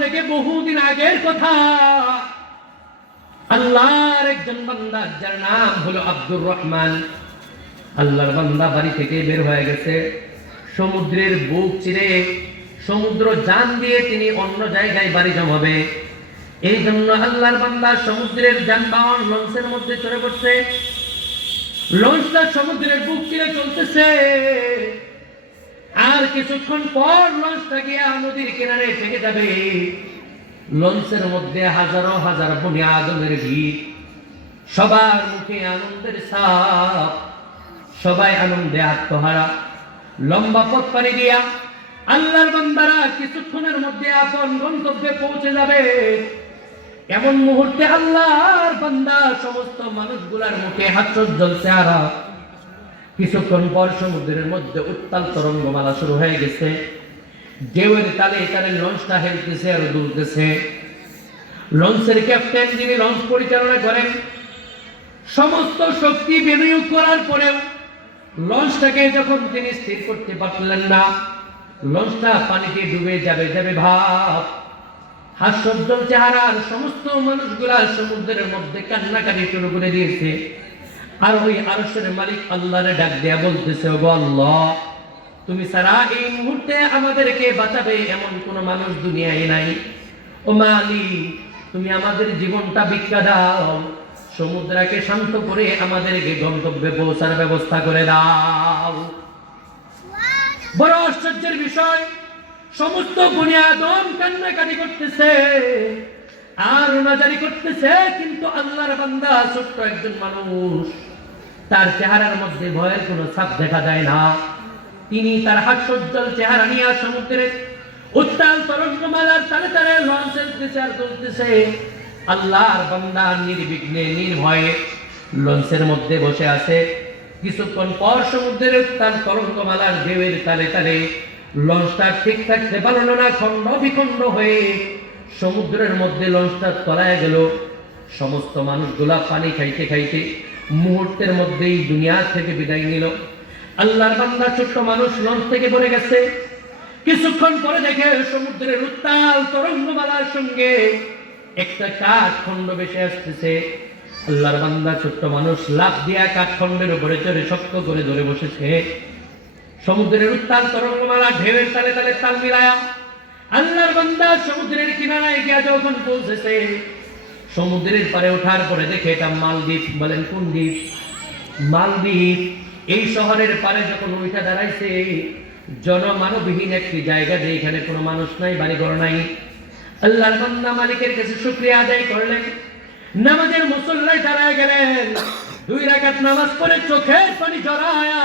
থেকে বহুদিন আগের কথা। আল্লাহর একজন বান্দা যার নাম হলো আব্দুর রহমান, আল্লাহর বান্দা বাড়ি থেকে বের হয়ে গেছে সমুদ্রের বুক চিরে, সমুদ্র জান দিয়ে তিনি অন্য জায়গায় বাড়ি জমাবে। এই জন্য আল্লাহর বান্দা সমুদ্রের যানবাহন লঞ্চের মধ্যে চড়ে পড়ছে। লঞ্চটা সমুদ্রের বুক চিরে চলতেছে, আর কিছুক্ষণ পর লঞ্চটা গিয়ে নদীর কিনারে থেকে যাবে। লঞ্চের মধ্যে হাজারো হাজার বনি আদমের ভিড়, সবার মুখে আনন্দের ছাপ, সবাই আনন্দে আত্মহারা। লম্বা পথ পাড়ি দিয়া আল্লাহর বান্দারা কিছুক্ষণের মধ্যে আপন গন্তব্যে পৌঁছে যাবে। এমন মুহূর্তে আল্লাহর বান্দা সমস্ত মানুষগুলার মুখে হাস্যোজ্জ্বল চেহারা। কিছুক্ষণ পর সমুদ্রের মধ্যে উত্তাল তরঙ্গমালা শুরু হয়ে গেছে। ঢেউয়ের তালে তালে লঞ্চটা হেলতেছে আর দুলতেছে। লঞ্চের ক্যাপ্টেন যিনি লঞ্চ পরিচালনা করেন, সমস্ত শক্তি বিনিয়োগ করার পরেও লঞ্চটাকে যখন তিনি স্থির করতে পারলেন না, লঞ্চটা পানিতে ডুবে যাবে যাবে ভাব। হাস্যোজ্জ্বল চেহারার সমস্ত মানুষগুলা সমুদ্রের মধ্যে কান্নাকাটি শুরু করে দিয়েছে। আর ওই আরশের মালিক আল্লাহরে ডাক দেয়া বলতেছে, ওগো আল্লাহ, তুমি ছাড়া এই মুহূর্তে আমাদেরকে বাঁচাবে এমন কোন মানুষ দুনিয়ায় নাই। ও মালিক, তুমি আমাদের জীবনটা ভিক্ষা দাও, সমুদ্রকে শান্ত করে আমাদেরকে গন্তব্যে পৌঁছার ব্যবস্থা করে দাও। বড় আশ্চর্যের বিষয়, সমস্ত বনি আদম কান্নাকাটি করতেছে আর রোনাজারি করতেছে, কিন্তু আল্লাহর বান্দা ছোট্ট একজন মানুষ, তার চেহারার মধ্যে ভয়ের কোনো ছাপ দেখা যায় না। তিনি তার হাস্যোজ্জ্বল চেহারা নিয়ে সমুদ্রের উত্তাল তরঙ্গমালার তালে তালে লঞ্চ চলতেছে আর চলতেছে। আল্লাহর বান্দা নির্বিঘ্নে নির্ভয়ে লঞ্চের মধ্যে বসে আছে। কিছুক্ষণ পর সমুদ্রের উত্তাল তরঙ্গমালার ঢেউয়ের তালে তালে লঞ্চটা ঠিক থাকতে পারল না, খণ্ড বিখণ্ড হয়ে সমুদ্রের মধ্যে লঞ্চটা তলায় গেল। সমস্ত মানুষগুলা পানি খাইতে খাইতে মুহূর্তের মধ্যেই দুনিয়া থেকে বিদায় নিল। আল্লাহর বান্দা ছোট্ট মানুষ লঞ্চ থেকে পড়ে গেছে। কিছুক্ষণ পরে দেখে সমুদ্রের উত্তাল তরঙ্গমালার সঙ্গে একটা কাঠখণ্ড ভেসে আসতেছে। আল্লাহর বান্দা ছোট্ট মানুষ লাফ দিয়া কাঠখণ্ডের উপরে চড়ে শক্ত করে ধরে বসেছে। সমুদ্রের উত্তাল তরঙ্গমালা ঢেউয়ের তালে তালে তাল মিলায়া আল্লাহর বান্দা সমুদ্রের কিনারায় গিয়া যখন পৌঁছেছে, সমুদ্রের পারে ওঠার পরে দেখে এটা মালদ্বীপ। বলেন কোন দ্বীপ? মালদ্বীপ। এই শহরের পারে যখন উঠে দাঁড়াইছে, জনমানবহীন একটি জায়গা, যেখানে কোনো মানুষ নাই, বাড়িঘর নাই। আল্লাহর বান্দা মালিকের কাছে শুকরিয়া আদায় করলেন, নামাজের মুসল্লায় দাঁড়ায় গেলেন। 2 রাকাত নামাজ পড়ে চোখের পানি জড়ায়া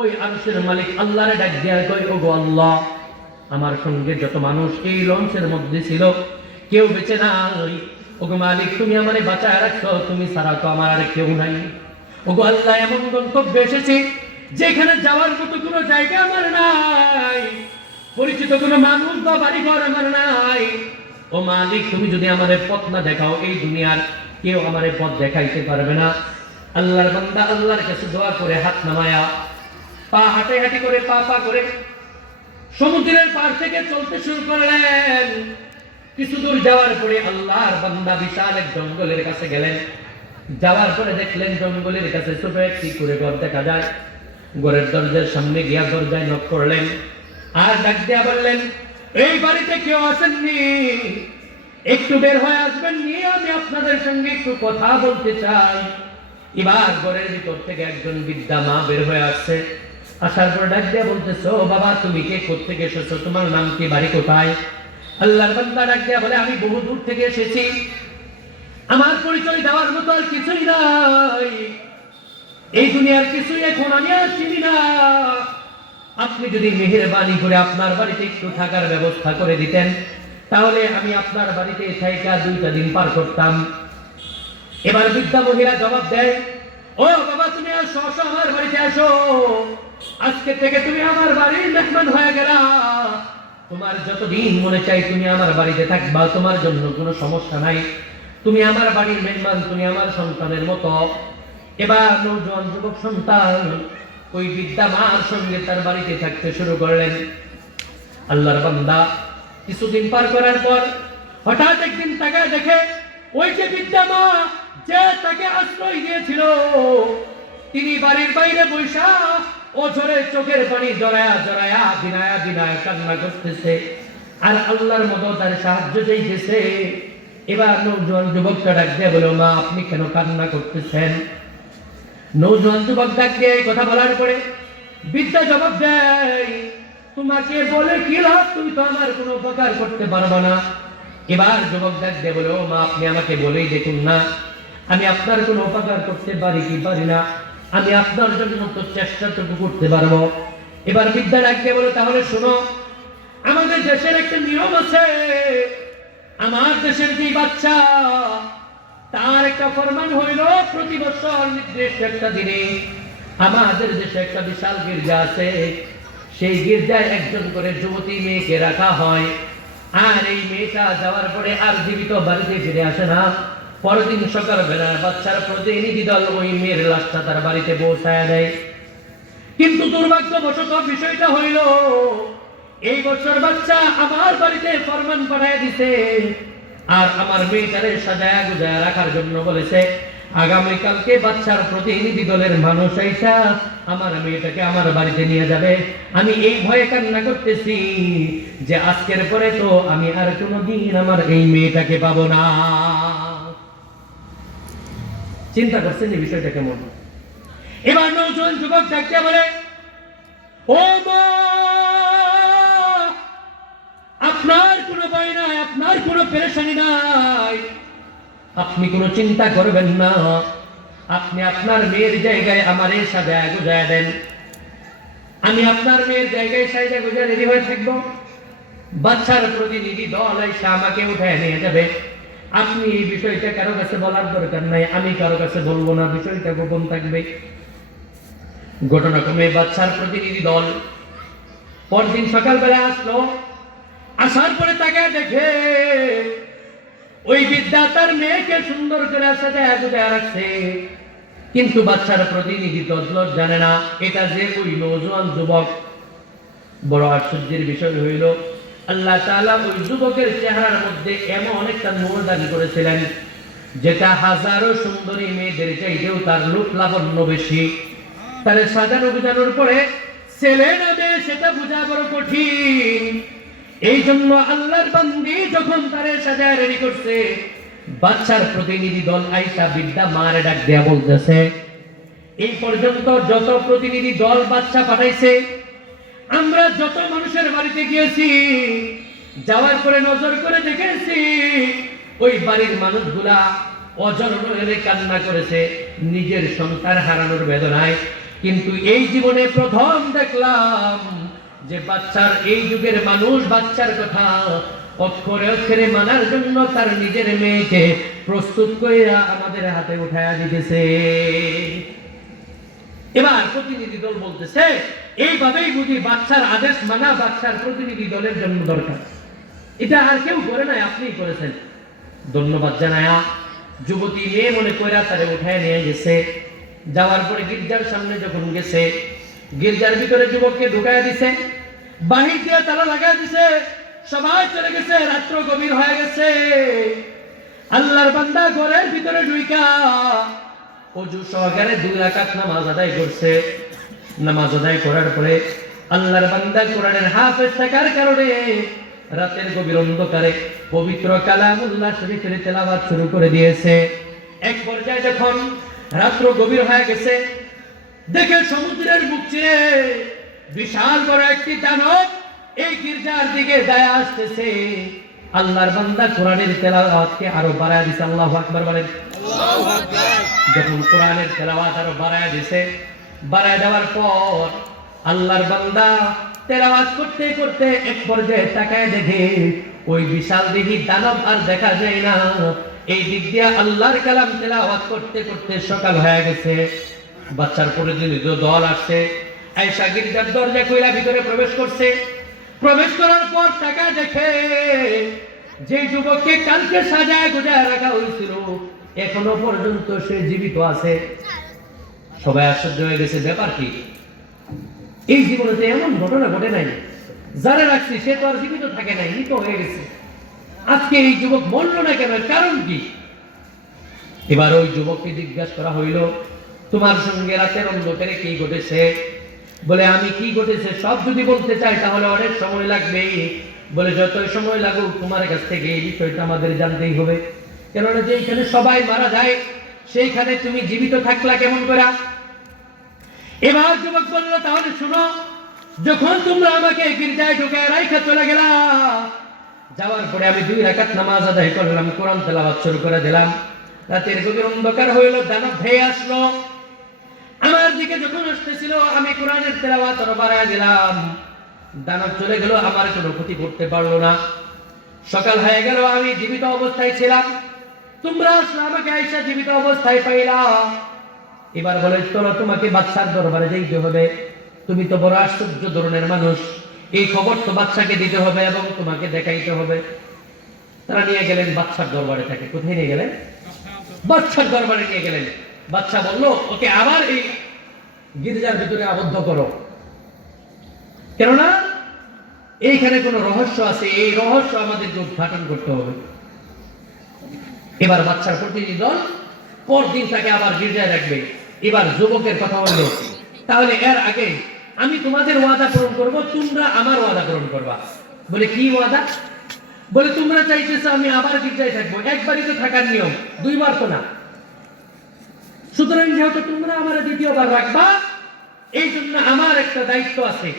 ওই আরশের মালিক আল্লাহরে ডাক দিয়া কই, ওগো আল্লাহ, আমার সঙ্গে যত মানুষ এই লঞ্চের মধ্যে ছিল কেউ বেঁচে নাই। ওগো মালিক, তুমি আমারে বাঁচায় রাখছো, তুমি ছাড়া তো আমার আর কেউ নাই। ওগো আল্লাহ, এমন গন্তব্যে এসেছি যেখানে যাওয়ার মতো কোনো জায়গা আমার নাই, পরিচিত কোনো মানুষ বা বাড়িঘর আমার নাই। ও মালিক, তুমি যদি আমারে পথ না দেখাও, এই দুনিয়ার কেউ আমারে পথ দেখাইতে পারবে না। আল্লাহর বান্দা আল্লাহর কাছে দোয়া করে হাত নামায়া পা হাঁটাহাঁটি করে পা পা করে সমুদ্রের পার থেকে চলতে শুরু করলেন। কিছু দূর যাওয়ার পরে আল্লাহর বান্দা বিশাল এক জঙ্গলের কাছে গেলেন। যাওয়ার পরে দেখলেন জঙ্গলের কাছে ছোট একটি করে ঘর দেখা যায়। ঘরের দরজার সামনে গিয়া দরজায় নক করলেন আর ডাক দিয়া বললেন, এই বাড়িতে কেউ আসেননি? একটু বের হয়ে আসবেন নি, আমি আপনাদের সঙ্গে একটু কথা বলতে চাই। এবার ঘরের ভিতর থেকে একজন বৃদ্ধা মা বের হয়ে আসছে। আসার পর ডাক দিয়া বলতেছো, বাবা তুমি কে, কোত্থেকে এসেছো, তোমার নাম কি, বাড়ি কোথায়? আল্লাহর বান্দা ডাক দিয়া বলে, আমি বহু দূর থেকে এসেছি, আমার পরিচয় দেওয়ার মতো আর কিছুই নাই, এই দুনিয়ার কিছুই এখন আমি আর চিনি না। আপনি যদি মেহেরবানি করে আপনার বাড়িতে একটু থাকার ব্যবস্থা করে দিতেন, তাহলে আমি আপনার বাড়িতে থাইকা 2টা দিন পার করতাম। এবার বৃদ্ধা মহিলা জবাব দেয়, ও বাবা, তুমি আসো, আমার বাড়িতে আসো, আজকে থেকে তুমি আমার বাড়ির মেহমান হয়ে গেলা। তোমার যতদিন মনে চাই তুমি আমার বাড়িতে থাকবা, তোমার জন্য কোনো সমস্যা নাই, তুমি আমার বাড়ির মেহমান, তুমি আমার সন্তানের মতো। এবার নওজোয়ান যুবক সন্তান ওই বৃদ্ধা মার সঙ্গে তার বাড়িতে থাকতে শুরু করলেন। আল্লাহর বান্দা কিছুদিন পার করার পর হঠাৎ একদিন তাকায় দেখে ওই যে বৃদ্ধা মা যে তাকে আশ্রয় দিয়েছিল, তিনি বাড়ির বাইরে বৈশা ওঝরে চোখের পানি জড়ায়া জড়ায়া দিনায়া দিনায়া কান্না করতেছে, আর আল্লাহর মতো তার সাহায্য চাইতেছে। এবার নৌজওয়ান যুবকটা ডাক দিয়ে বলো, মা আপনি কেন কান্না করতেছেন? নৌজওয়ান যুবক ডাক দিয়ে এই কথা বলার পরে বৃদ্ধা জবাব দেয়, তোমাকে বলে কি লাভ, তুমি তো আমার কোনো উপকার করতে পারবে না। এবার যুবক ডাক দিয়ে বলো, মা আপনি আমাকে বলেই দেখুন না, আমি আপনার কোনো উপকার করতে পারি কি পারি না, আমি আপনার জন্য তো চেষ্টাটুকু করতে পারবো। এবার বৃদ্ধা ডাক দিয়ে বলো, তাহলে শোনো, আমাদের দেশের একটা নিয়ম আছে, আমার দেশের যে বাচ্চা তার একটা ফরমান হইল প্রতি বছর নির্দিষ্ট একটা দিনে আমাদের দেশে একটা বিশাল গির্জা আছে, সেই গির্জায় একজন করে যুবতী মেয়েকে রাখা হয়, আর এই মেয়েটা যাওয়ার পরে আর জীবিত বাড়িতে ফিরে আসে না। পরের দিন সকালবেলা বাচ্চার প্রতিনিধি দল ওই মেয়ের লাশটা তার বাড়িতে পৌঁছায় দেয়। কিন্তু দুর্ভাগ্যবশত বিষয়টা হইল এই বছর বাচ্চা আমার বাড়িতে ফরমান পাঠায় দিতে, আর আমার মেয়েটারে সাজায়া গুজায়া রাখার জন্য বলেছে আগামীকালকে বাচ্চার প্রতিনিধি দলের মানুষ আইসা আমার মেয়েটাকে আমার বাড়িতে নিয়ে যাবে। আমি এই ভয়ে কান্না করতেছি যে আজকের পরে তো আমি আর কোনোদিন আমার এই মেয়েটাকে পাবো না। চিন্তা করছেন এই বিষয়টা কেমন? এবার নৌজওয়ান যুবক ডাকিয়া বলে, ও মা, আপনার কোনো ভয় নাই, আপনার কোনো পেরেশানি নাই, আপনি কোনো চিন্তা করবেন না, আপনি আপনার মেয়ের জায়গায় আমার এই সাজায় গুজায় দেন, আমি আপনার মেয়ের জায়গায় সাজা গুজায় রেডি হয়ে থাকবো। বাচ্চার প্রতিনিধি দল এসে আমাকে উঠায় নিয়ে যাবে, আপনি এই বিষয়টা কারো কাছে বলার দরকার নাই, আমি কারো কাছে বলবো না, বিষয়টা গোপন থাকবে। ঘটনাক্রমে বাচ্চার প্রতিনিধি দল পরদিন সকালবেলা আসলো, আসার পরে তাকে দেখে ওই বিদ্যা তার মেয়েকে সুন্দর করে সাজায় গুজায় রাখছে, কিন্তু বাচ্চার প্রতিনিধি দল জানে না এটা যে ওই নওজোয়ান যুবক। বড় আশ্চর্যের বিষয় হইল আল্লাহ তাআলা ওই যুবকের চেহারার মধ্যে এমন একটা নূর দান করেছিলেন যেটা হাজারো সুন্দরী মেয়েদের চাইতেও তার রূপ লাবণ্য বেশি। তার সাজানো গুজানোর পরে ছেলে না মেয়ে সেটা বোঝা বড় কঠিন। এই জন্য আল্লাহর বান্দি যখন তারে সাজায় রেডি করছে, বাচ্চার প্রতিনিধি দল আইসা বিদ্যা মারে ডাক দেয়া বলতেছে, এই পর্যন্ত যত প্রতিনিধি দল বাচ্চা পাঠাইছে, আমরা যত মানুষের বাড়িতে গিয়েছি, যাওয়ার পরে নজর করে দেখেছি ওই বাড়ির মানুষগুলা অজর হয়ে কান্না করেছে নিজের সন্তান হারানোর বেদনায়। কিন্তু এই জীবনে প্রথম দেখলাম যে বাচ্চার এই যুগের মানুষ বাচ্চার কথা অক্ষরে অক্ষরে মানার জন্য তার নিজের মেয়েকে প্রস্তুত করে আমাদের হাতে উঠায়া দিতেছে। এবার প্রতিনিধি দল বলতেছে, এইভাবেই বুঝি বাচ্চার আদেশ মানা বাচ্চার প্রতিনিধি দলের জন্য দরকার। এটা আর কেউ করে নাই, আপনিই করেছেন। ধন্যবাদ জানায়া যুবতী মেয়ে মনে কইরা তারে উঠায় নিয়ে গেছে। যাওয়ার পরে গির্জার সামনে যখন গেছে, গির্জার ভিতরে যুবককে ঢুকায় দিছে, বাহির দিয়ে তালা লাগায় দিছে, সবাই চলে গেছে, রাত্র গভীর হয়ে গেছে। আল্লাহর বান্দা ঘরের ভিতরে ঢুইকা ওযু সহকারে 2 রাকাত নামাজ আদায় করছে। নামাজ আদায় করার পরে আল্লাহর বান্দা কোরআনের হাফেজ থাকার কারণে রাতের গভীর অন্ধকারে পবিত্র কালামুল্লাহ শরীফের তেলাওয়াত শুরু করে দিয়েছে। এক পর্যায়ে যখন রাত্র গভীর হয়ে গেছে, দেখে সমুদ্রের বুক চিরে বিশাল বড় একটি দানব এই গির্জার দিকে দায়া আসতেছে। আল্লাহর বান্দা কোরআনের তেলাওয়াতকে আরো বাড়ায় দিছে। আল্লাহু আকবার বলেন। আল্লাহু আকবার। যখন কোরআনের তেলাওয়াত আরো বাড়ায় দিছে, বাড়ায় দেওয়ার পর আল্লাহর বান্দা তেলাওয়াত করতে করতে এক পর্যায়ে তাকায় দেখে ওই বিশাল দেহী দানব আর দেখা যায় না। এই দিক দিয়ে আল্লাহর কালাম তেলাওয়াত করতে করতে সকাল হয়ে গেছে। বাচ্চার প্রতিনিধি দল আসছে, আয়েশা গির্জার দরজা খুলে ভিতরে প্রবেশ করছে। প্রবেশ করার পর তাকায় দেখে যে যুবককে কালকে সাজায় গুজায় রাখা হয়েছিল এখনো পর্যন্ত সে জীবিত আছে। সবাই আশ্চর্য হয়ে গেছে, ব্যাপার কি? এই জীবনে এমন ঘটনা ঘটে নাই। যারা রাখছি সে তো আর জীবিত থাকে নাই, মৃত হয়ে গেছে। আজকে এই যুবক মরল না কেন, কারণ কি? এবার ওই যুবককে জিজ্ঞাসা করা হইল, তোমার সঙ্গে রাতের অন্ধকারে কি ঘটেছে? বলে আমি কি ঘটেছে সব যদি বলতে চাই তাহলে অনেক সময় লাগবে। বলে যতই সময় লাগুক তোমার কাছ থেকে এই বিষয়টা আমাদের জানতেই হবে, কেননা যেখানে সবাই মারা যায় সেইখানে তুমি জীবিত থাকলা কেমন করে? এবার যুবক বলল, তাহলে শোনো, যখন তোমরা আমাকে গির্জায় ঢুকে রাইখা চলে গেলা, যাওয়ার পরে আমি 2 রাকাত নামাজ আদায় করলাম, কোরআন তেলাওয়াত শুরু করে দিলাম। রাতের গভীর অন্ধকার হইল, দানব ভেয়ে আসলো, আমার দিকে যখন আসতেছিল আমি কোরআনের তেলাওয়াত আরো বাড়ায় দিলাম। দানব চলে গেল, আমার কোনো ক্ষতি করতে পারলো না। সকাল হয়ে গেল, আমি জীবিত অবস্থায় ছিলাম, তোমরা আসলে আমাকে আয়েশা জীবিত অবস্থায় পাইলা। এবার বলে, চলো তোমাকে বাদশার দরবারে যাইতে হবে, তুমি তো বড় আশ্চর্য ধরনের মানুষ, এই খবর তো বাদশাকে দিতে হবে এবং তোমাকে দেখাইতে হবে। তারা নিয়ে গেলেন বাদশার দরবারে। থাকে কোথায় নিয়ে গেলেন? বাদশার দরবারে নিয়ে গেলেন। বাদশা বলল, ওকে আবার এই গির্জার ভিতরে আবদ্ধ করো, কেননা এইখানে কোনো রহস্য আছে, এই রহস্য আমাদেরকে উদ্ঘাটন করতে হবে। এবার বাদশার প্রতিনিধি দল পরদিন তাকে আবার গির্জায় রাখবে। এবার যুবকের কথা বলল, তাহলে এর আগে আমি তোমাদের ওয়াদা পূরণ করব, তোমরা আমার ওয়াদা পূরণ করবা। বলে কি ওয়াদা? বলে তোমরা চাইতেছো আমি আবার গির্জায় থাকবো, একবারই তো থাকার নিয়ম, 2 বার তো না। সুতরাং যেহেতু তোমরা আমার দ্বিতীয়বার রাখবা, এই জন্য আমার একটা দায়িত্ব আছে,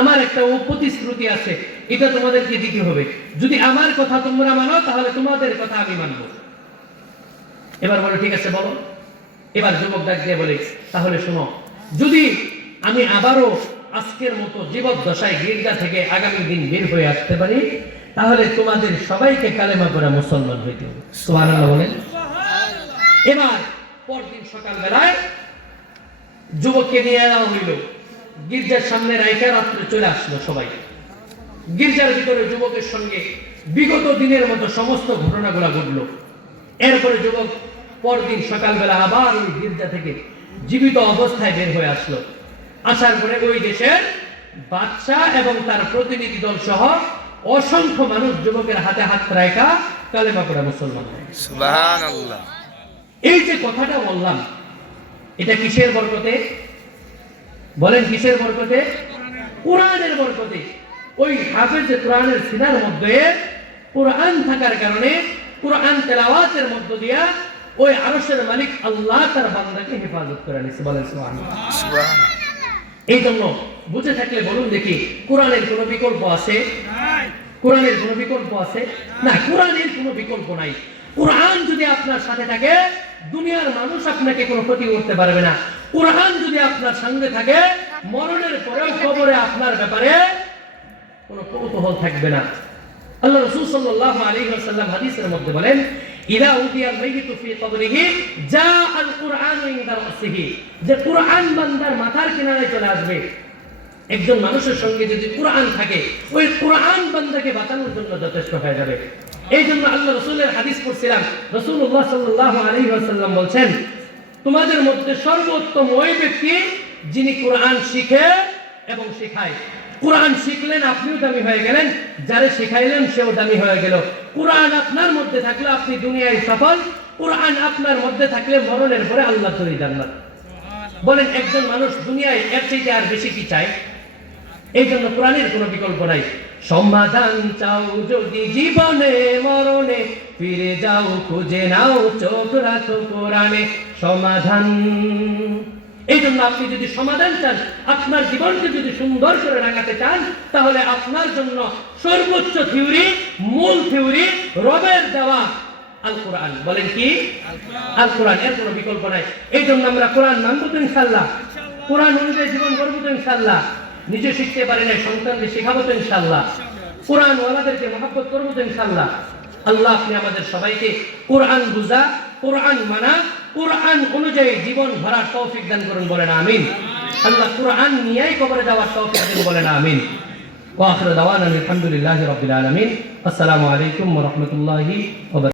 আমার একটা প্রতিশ্রুতি আছে, এটা তোমাদেরকে দিতে হবে। যদি আমার কথা তোমরা মানো তাহলে তোমাদের কথা আমি মানবো। এবার বলে ঠিক আছে বলো। এবার যুবক ডাক দিয়ে বলে, তাহলে শোনো, যদি আমি আবারও আজকের মতো জীবদ্দশায় গির্জা থেকে আগামী দিন বের হয়ে আসতে পারি, তাহলে তোমাদের সবাইকে কালেমা পড়া মুসলমান হইতে হবে। সুবহানাল্লাহ বলেন। এবার পরদিন সকালবেলায় যুবককে নিয়ে যাওয়া হইল, গির্জার সামনে রাইখা রাত্রে চলে আসলো সবাই। গির্জার ভিতরে যুবকের সঙ্গে বিগত দিনের মতো সমস্ত ঘটনাগুলো ঘটলো। এরপরে যুবক পরদিন সকালবেলা আবার ওই গির্জা থেকে জীবিত অবস্থায় বের হয়ে আসলো। আসার পরে ওই দেশের বাদশা এবং তার প্রতিনিধি দল সহ অসংখ্য মানুষ যুবকের হাতে হাত রাখা কালেমা পড়া মুসলমান হয়। সুবহানাল্লাহ। এই যে কথাটা বললাম, এটা কিসের বরকতে? বলেন কিসের বরকতে? কোরআনের বরকতে। ওই হাফেজ কোরআনের সিনার মধ্যে কোরআন থাকার কারণে কোরআন তেলাওয়াতের মধ্য দিয়া ওই আরশের মালিক আল্লাহ তার বান্দাকে হেফাজত করে নিছে। বলেন সুবহানাল্লাহ। সুবহানাল্লাহ। এই জন্য বুঝে থাকলে বলুন দেখি, কোরআনের কোনো বিকল্প আছে? কোরআনের কোনো বিকল্প আছে? না, কোরআনের কোনো বিকল্প নাই। কোরআন যদি আপনার সাথে থাকে, দুনিয়ার মানুষ আপনাকে কোনো ক্ষতি করতে পারবে না। কোরআন যদি আপনার সঙ্গে থাকে, মরণের পরেও কবরে আপনার ব্যাপারে কোনো কৌতূহল থাকবে না। আল্লাহ রাসূল সাল্লাল্লাহু আলাইহি ওয়াসাল্লাম হাদিসের মধ্যে বলেন, ইদা উদিয়াল মাইয়িতু ফি কবরিহি জাআল কুরআনু ইনদা রাসিহি, যে কুরআন বান্দার মাথার কিনারে চলে আসবে। একজন মানুষের সঙ্গে যদি কুরআন থাকে, ওই কুরআন বান্দাকে বাঁচানোর জন্য যথেষ্ট হয়ে যাবে। এই জন্য আল্লাহ রাসূলের হাদিস পড়ছিলাম, রাসূলুল্লাহ সাল্লাল্লাহু আলাইহি ওয়াসাল্লাম বলছেন, তোমাদের মধ্যে সর্বোত্তম ওই ব্যক্তি যিনি কুরআন শিখে এবং শেখায়। কুরআন শিখলেন, আপনিও দামি হয়ে গেলেন, যারে শেখাইলেন সেও দামি হয়ে গেল। কুরআন আপনার মধ্যে থাকলে আপনি দুনিয়ায় সফল, কুরআন আপনার মধ্যে থাকলে মরণের পরে আল্লাহ তৈরি জান্নাত। বলেন একজন মানুষ দুনিয়ায় এর চাইতে আর বেশি কি চায়? এই জন্য কোরআনের কোনো বিকল্প নাই। সমাধান চাও যদি জীবনে মরণে, ফিরে যাও খুঁজে নাও চোখ রাখো কোরআনে সমাধান। এই জন্য আপনি যদি সমাধান চান, আপনার জীবনকে যদি সুন্দর করে রাখাতে চান, তাহলে আপনার জন্য সর্বোচ্চ থিওরি, মূল থিওরি রবের দেওয়া আল কোরআন। বলেন কি? আল কোরআন, এর কোনো বিকল্প নাই। এই জন্য আমরা কোরআন মানবো তো ইনশাআল্লাহ, কোরআন অনুযায়ী জীবন করবো তো ইনশাআল্লাহ, নিজে শিখতে পারি না সন্তানকে শেখাবো তো ইনশাআল্লাহ, কোরআন ওয়ালাদেরকে মহব্বত করবো তো ইনশাআল্লাহ। আল্লাহ আপনি আমাদের সবাইকে কোরআন বুঝা, কোরআন মানা, কোরআন অনুযায়ী জীবন ভরার তৌফিক দান করুন। বলেন আমিন। আল্লাহ কোরআন নিয়েই কবরে যাওয়ার তৌফিক দিন। বলেন আমিন। ওয়া আখিরু দাওয়ানা আলহামদুলিল্লাহি রাব্বিল আলামিন। আসসালামু আলাইকুম ওয়া রাহমাতুল্লাহি ওয়া বারাকাতুহু।